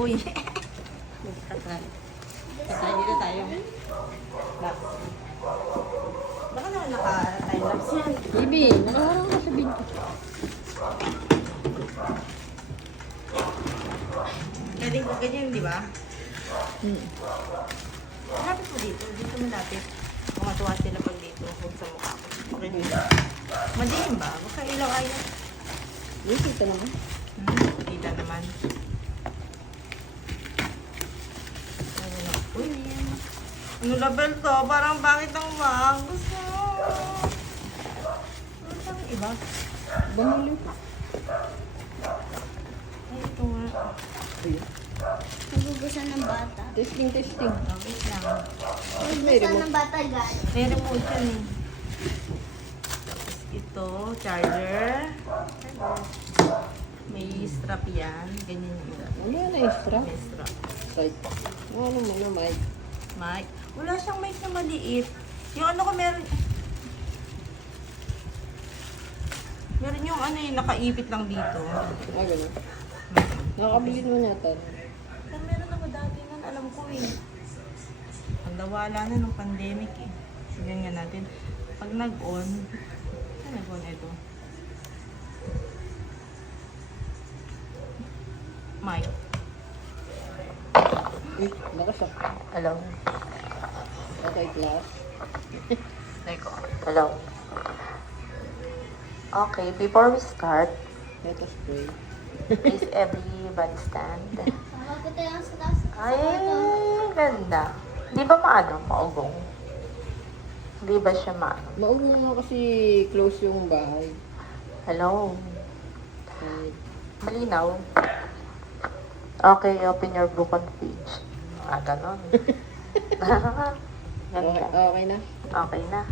Uy. Tatry. Tatry dito tayo. Box. Baka naman naka-time-lapse yan. Bibi, nakaharang ka sa binti. Pwedeng kung ganyan, di ba? Hmm. Malapit mo dito. Dito malapit. Kumatuwa sila pag dito. Huwag sa mukha ko. Okay dito. Madilim ba? Baka ilaw ayaw. Kita naman. Kita naman. Uy, ano label to? Parang bakit ang bag? Gusto. Ano bang iba? Bumili. Ay, ito nga. Ayun. Nagugusan ng bata. Testing. Oh, wait lang. Nagugusan ng bata, guys. May remote yan eh. Tapos ito, charger. May strap yan. Ganyan yung strap. Ano yan na extra? May strap. Side. Ano mo na, Mike? Mic. Wala siyang mic na maliit. Yung ano ko meron... Meron yung ano yung nakaipit lang dito. Ah, gano'n. Nakakabili naman yata. Pero meron ako dati nun, alam ko eh. Ang nawala na nung pandemic eh. Sigyan nga natin. Pag nag-on, saan nag-on ito? Mic. Nakasak. Hello. Okay, class. Teko. Hello. Okay, before we start, Let us pray. please everybody stand. Nakakita lang sa taas. Ay, ganda. Di ba maugong? Di ba siya maano? Maugong nga kasi close yung bahay. Hello. Ay, Malinaw. Okay, open your book on page. Ganon. okay, Ganda. okay na. Okay na.